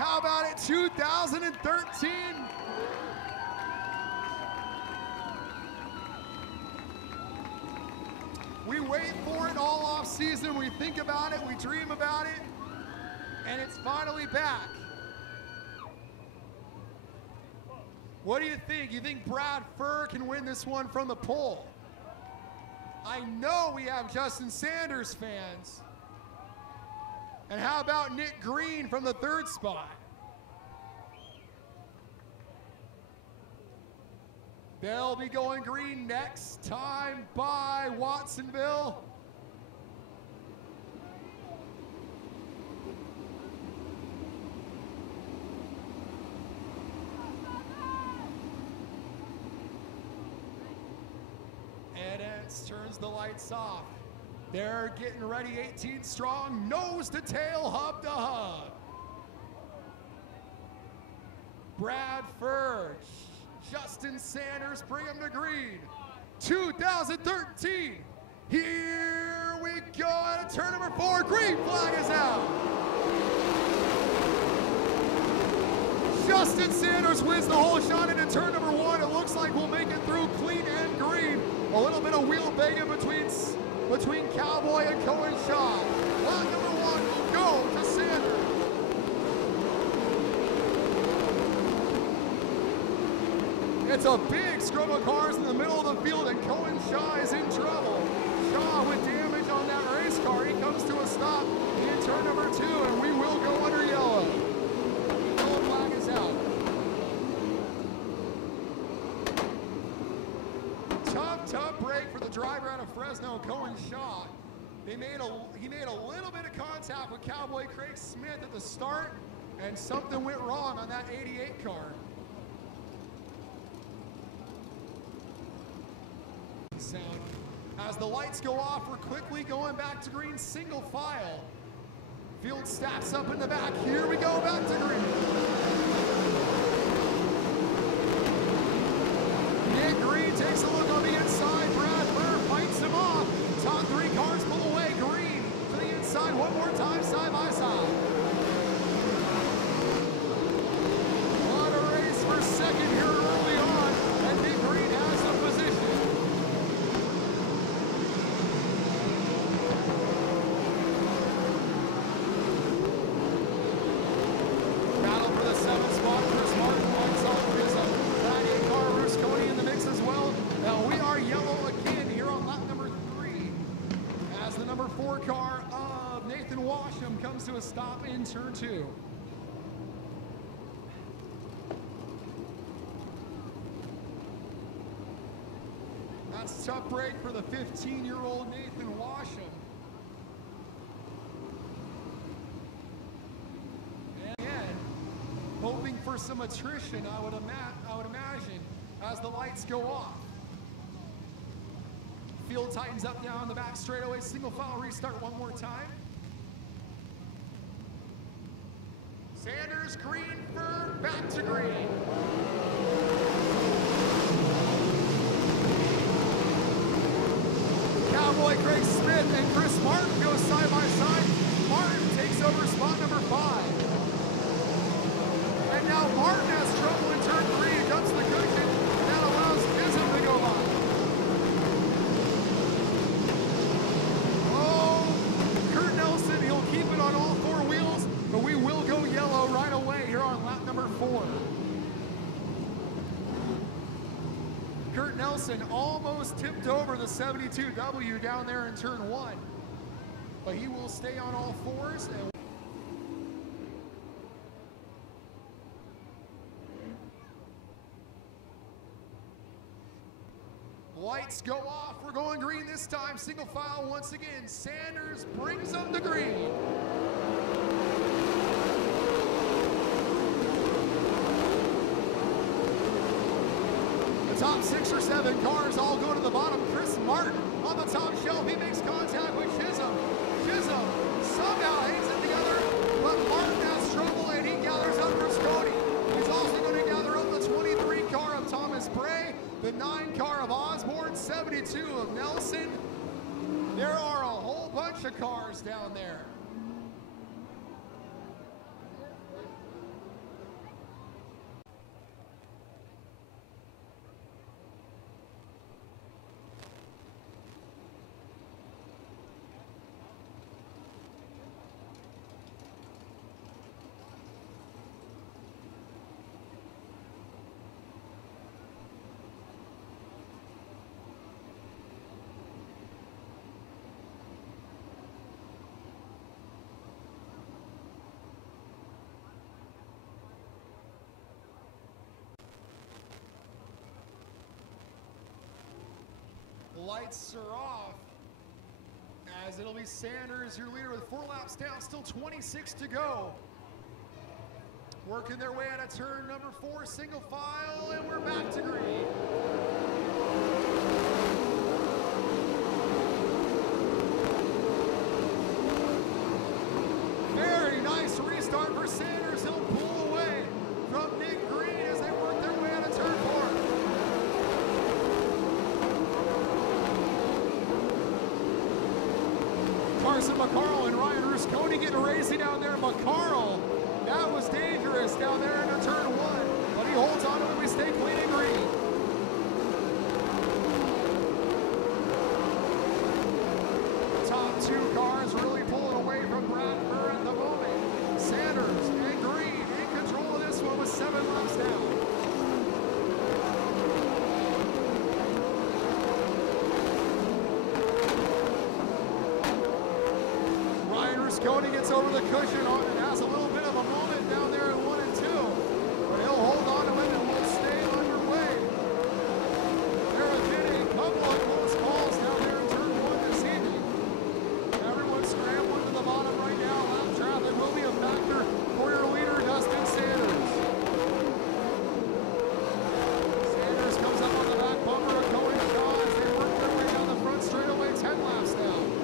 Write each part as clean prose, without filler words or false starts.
How about it, 2013? We wait for it all off season. We think about it, we dream about it, and it's finally back. What do you think? You think Brad Furr can win this one from the pole? I know we have Justin Sanders fans. And how about Nick Green from the third spot? They'll be going green next time by Watsonville. Ed Entz turns the lights off. They're getting ready, 18 strong, nose to tail, hub to hub. Brad Furr, Justin Sanders, bring him to green. 2013, here we go at turn number 4, green flag is out. Justin Sanders wins the whole shot into turn number 1. It looks like we'll make it through clean and green. A little bit of wheel banging between Cowboy and Cohen Shaw. Lap number 1 will go to Sanders. It's a big scrum of cars in the middle of the field, and Cohen Shaw is in trouble. Shaw with damage on that race car. He comes to a stop in turn number 2, and we will go under yellow. The yellow flag is out. Tough break for the driver out of Fresno, Cohen Shaw. He made a little bit of contact with Cowboy Craig Smith at the start, and something went wrong on that 88 car. Sound. As the lights go off, we're quickly going back to green, single file. Field stacks up in the back. Here we go, back to green. Nick Green takes a look on the inside. Brad Furr fights him off. Top 3 cars pull away. Green to the inside one more time, side by side. What a race for second here early on, and Nick Green has the position. Battle for the 7th spot. Chris Martin lights off his 98 car. Bruce Cody in the mix as well. Now we are yellow again here on lap number 3 as the number 4 car of Nathan Washam comes to a stop in turn 2. That's a tough break for the 15-year-old Nathan Washam. And hoping for some attrition, I would imagine, as the lights go off. Field tightens up now on the back straightaway. Single file restart one more time. Sanders, green, Furr, back to green. Cowboy Craig Smith and Chris Martin go side by side. Martin takes over spot number 5. And now Martin has trouble in turn 3. He dumps the cushion. That allows Chisholm to go by. Oh, Kurt Nelson, he'll keep it on all 4 wheels, but we will go yellow right away here on lap number 4. Kurt Nelson almost tipped over the 72W down there in turn 1, but he will stay on all 4s. And lights go off. We're going green this time. Single file once again. Sanders brings them to green. Top 6 or 7 cars all go to the bottom. Chris Martin on the top shelf. He makes contact with Chisholm. Chisholm somehow hangs it together, but Martin has trouble and he gathers up Chris Cody. He's also going to gather up the 23 car of Thomas Bray, the 9 car of Osborne, 72 of Nelson. There are a whole bunch of cars down there. lights are off, as it'll be Sanders, your leader, with 4 laps down, still 26 to go. Working their way out of turn number 4, single file, and we're back to green. Very nice restart for Sanders. He'll pull away from Nick Green as they work their way out of turn 4. Carson McCarl and Ryan Rusconi getting racy down there. McCarl, that was dangerous down there into turn 1, but he holds on to it. We stay clean and green. Top 2 cars really pulling away from Brad Furr at the moment. Sanders and Green in control of this one with 7 laps down. Rusconi gets over the cushion on and has a little bit of a moment down there in 1 and 2. But he'll hold on to it and will stay underway. There have been a couple of close calls down there in turn 1 this evening. Everyone's scrambling to the bottom right now. Lap traffic will be a factor for your leader, Dustin Sanders. Sanders comes up on the back bumper of Cody Shaw as they work their way down the front straightaway, 10 laps down.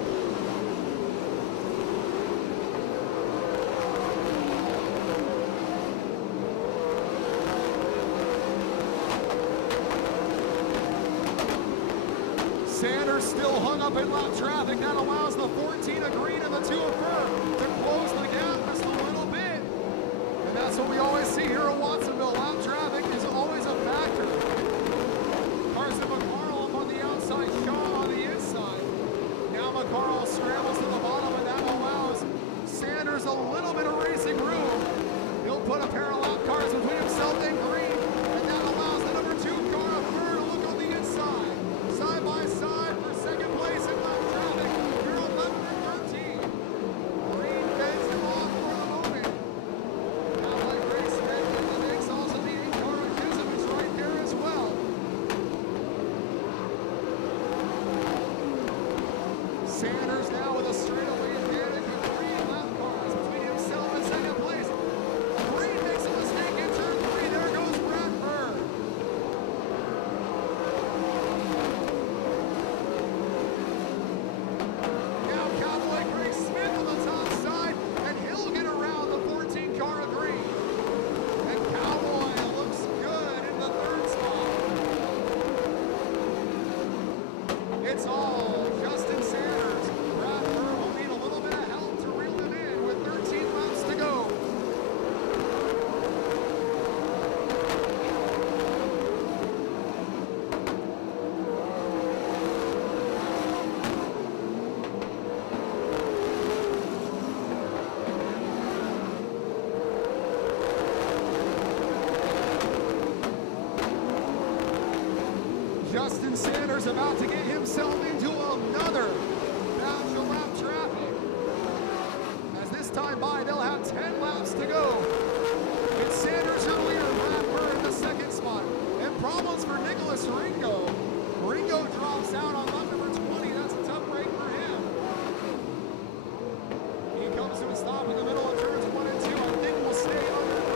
Sanders still hung up in lap traffic. That allows the 14 of Green and the 2 of Furr to close the gap just a little bit. And that's what we always see here at Watsonville. Lap traffic is always a factor. Carson McCarl up on the outside, Shaw on the inside. Now McCarl scrambles to the bottom, and that allows Sanders a little bit of racing room. He'll put a pair of lap cars between himself and Green, and that allows the number 2 car of Furr to look on the inside. Side by side for second place in lap traffic. You're 11 and 13. Green fends him off for the moment. Now like Grace Smith in the mix, also the 8 car of Chisholm is right there as well. Sanders now with a straightaway advantage with 3 lap cars between himself and second place. Green makes a mistake in turn 3. There goes Brad Furr. Smith on the top side, and he'll get around the 14 car of Green. And Cowboy looks good in the 3rd spot. It's all Justin Sanders. Brad Furr will need a little bit of help to reel him in with 13 laps to go. Justin Sanders about to get himself into another batch of lap traffic. As this time by, they'll have 10 laps to go. It's Sanders, your leader, Brad Furr in the 2nd spot. And problems for Nicholas Ringo. Ringo drops out on lap number 20. That's a tough break for him. He comes to a stop in the middle of turns 1 and 2. I think we'll stay under 3.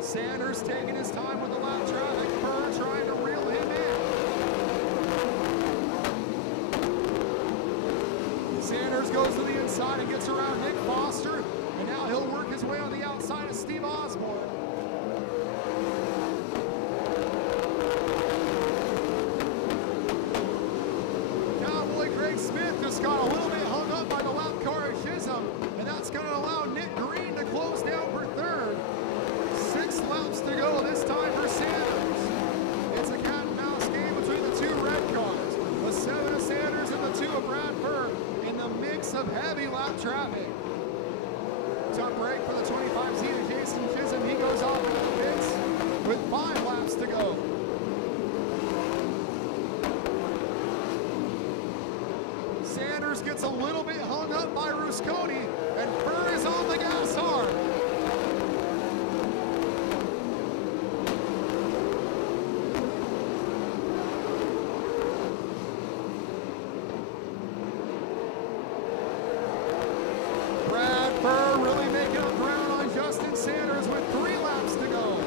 Sanders taking his time with the lap traffic. Furr trying to reel him in. Sanders goes to the inside and gets around Nick Foster. And now he'll work his way on the outside of Steve Osborne. Cowboy Greg Smith just got a little bit hung up by the lap car at Chisholm. And that's going to allow Nick Green to close down for 3rd. 6 laps to go this time for Sanders. It's a cat and mouse game between the 2 red cars. The 7 of Sanders and the 2 of Brad Furr in the mix of heavy lap traffic. Tough break for the 25 seat of Jason Chisholm. He goes off into the mix with 5 laps to go. Sanders Sanders gets a little bit hung up by Rusconi, and Furr is on the gas hard. Brad Furr really making up ground on Justin Sanders with 3 laps to go.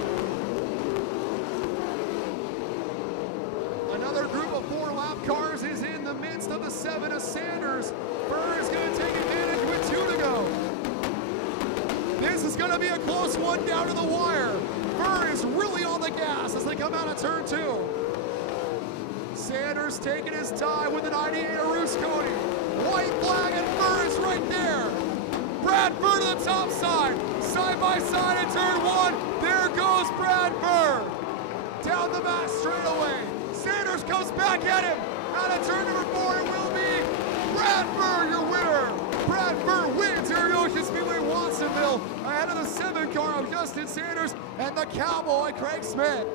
Another group of 4 lap cars is in the midst of the 7 of Sanders. Furr is going to take advantage with 2 to go. This is going to be a close one down to the wire. Furr is really on the gas as they come out of turn 2. Sanders taking his time with the 98 of Rusconi. White flag and Furr is right there. Brad Furr to the top side by side in turn 1. There goes Brad Furr. Down the back straightaway. Sanders comes back at him. Out of turn number 4, it will be Brad Furr, your winner. Brad Furr wins here at Ocean Speedway, Watsonville, ahead of the 7 car of Justin Sanders and the Cowboy, Craig Smith.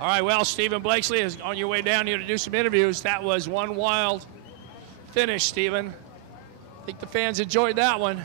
All right, well, Stephen Blakesley is on your way down here to do some interviews. That was one wild finish, Stephen. I think the fans enjoyed that one.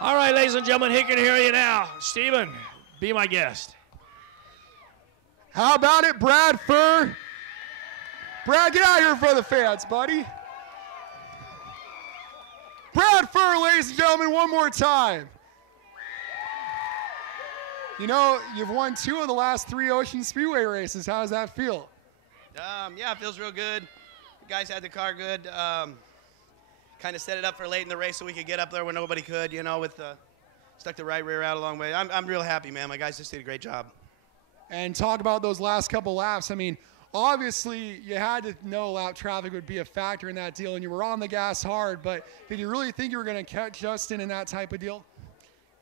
All right, ladies and gentlemen, he can hear you now. Stephen, be my guest. How about it, Brad Furr? Brad, get out here in front of the fans, buddy. Brad Furr, ladies and gentlemen, one more time. You know, you've won 2 of the last 3 Ocean Speedway races. How does that feel? Yeah, it feels real good. The guys had the car good. Kind of set it up for late in the race so we could get up there when nobody could, you know, with stuck the right rear out a long way. I'm real happy, man. My guys just did a great job. And talk about those last couple laps. I mean, obviously you had to know lap traffic would be a factor in that deal, and you were on the gas hard, but did you really think you were going to catch Justin in that type of deal?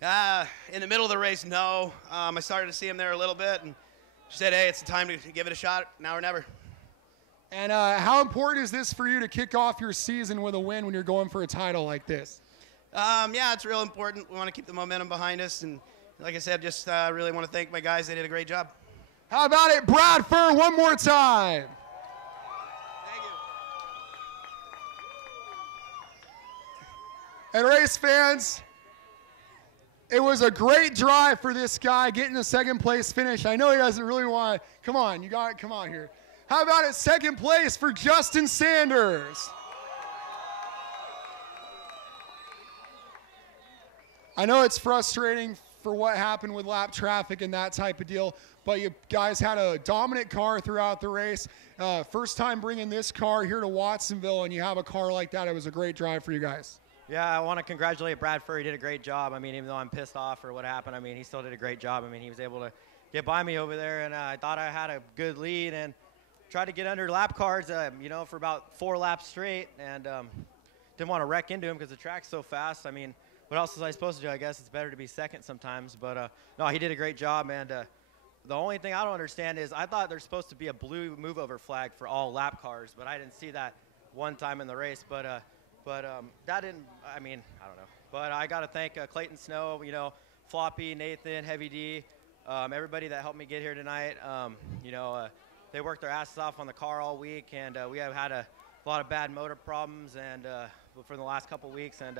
In the middle of the race, no. I started to see him there a little bit, and she said, hey, it's the time to give it a shot, now or never. And how important is this for you to kick off your season with a win when you're going for a title like this? Yeah, it's real important. We want to keep the momentum behind us, and like I said, just really want to thank my guys. They did a great job. How about it, Brad Furr, one more time? Thank you. And race fans, it was a great drive for this guy getting a 2nd place finish. I know he doesn't really want to. Come on, you got it. Come on here. How about it, 2nd place for Justin Sanders? I know it's frustrating for what happened with lap traffic and that type of deal, but you guys had a dominant car throughout the race. First time bringing this car here to Watsonville, and you have a car like that. It was a great drive for you guys. Yeah, I want to congratulate Brad Furr. He did a great job. I mean, even though I'm pissed off for what happened, I mean, he still did a great job. I mean, he was able to get by me over there, and I thought I had a good lead and tried to get under lap cars, you know, for about 4 laps straight, and didn't want to wreck into him because the track's so fast. I mean, what else was I supposed to do? I guess it's better to be second sometimes, but no, he did a great job, and the only thing I don't understand is I thought there's supposed to be a blue move-over flag for all lap cars, but I didn't see that one time in the race, but that didn't, I mean, I don't know. But I got to thank Clayton Snow, you know, Floppy, Nathan, Heavy D, everybody that helped me get here tonight. You know, they worked their asses off on the car all week, and we have had a lot of bad motor problems and for the last couple weeks, and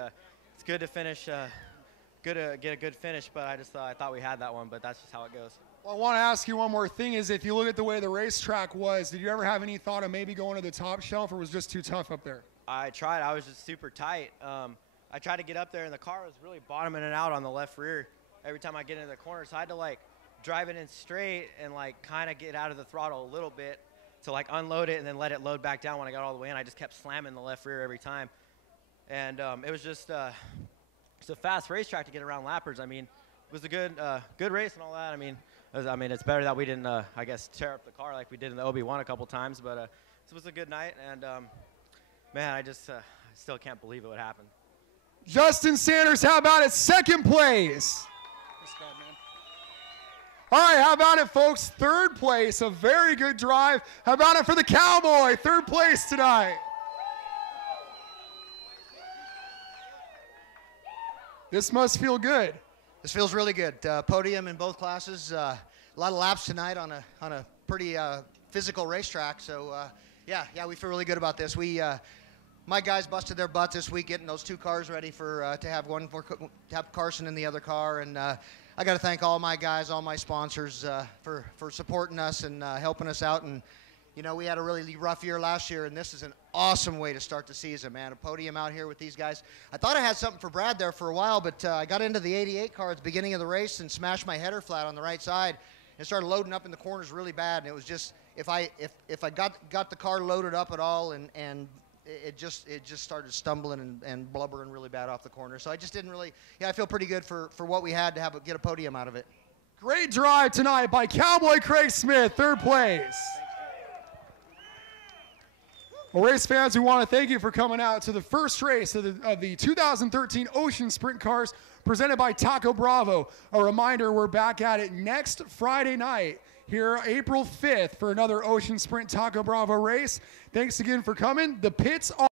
it's good to finish, good to get a good finish, but I thought we had that one, but that's just how it goes. Well, I want to ask you one more thing is if you look at the way the racetrack was, did you ever have any thought of maybe going to the top shelf, or was it just too tough up there? I tried. I was just super tight. I tried to get up there, and the car was really bottoming it out on the left rear every time I get into the corner, so I had to, like, drive it in straight and, like, kind of get out of the throttle a little bit to, like, unload it and then let it load back down when I got all the way in. I just kept slamming the left rear every time. And it was just it's a fast racetrack to get around lappers. I mean, it was a good race and all that. I mean, it's better that we didn't, I guess, tear up the car like we did in the OB1 a couple times. But it was a good night. And, man, I still can't believe it would happen. Justin Sanders, how about it? Second place. All right, how about it, folks? Third place, a very good drive. How about it for the Cowboy? Third place tonight. This must feel good. This feels really good. Podium in both classes. A lot of laps tonight on a pretty physical racetrack. So yeah, we feel really good about this. My guys busted their butts this week getting those two cars ready to have Carson in the other car, and I got to thank all my guys, all my sponsors for supporting us and helping us out. And you know, we had a really rough year last year, and this is an awesome way to start the season, man. A podium out here with these guys. I thought I had something for Brad there for a while, but I got into the 88 car at the beginning of the race and smashed my header flat on the right side and started loading up in the corners really bad. And it was just, if I got the car loaded up at all and it just started stumbling and blubbering really bad off the corner. So I just didn't really, I feel pretty good for what we had to get a podium out of it. Great drive tonight by Cowboy Craig Smith, third place. Well, race fans, we want to thank you for coming out to the first race of the 2013 Ocean Sprint Cars presented by Taco Bravo. A reminder, we're back at it next Friday night here April 5th for another Ocean Sprint Taco Bravo race. Thanks again for coming. The pits are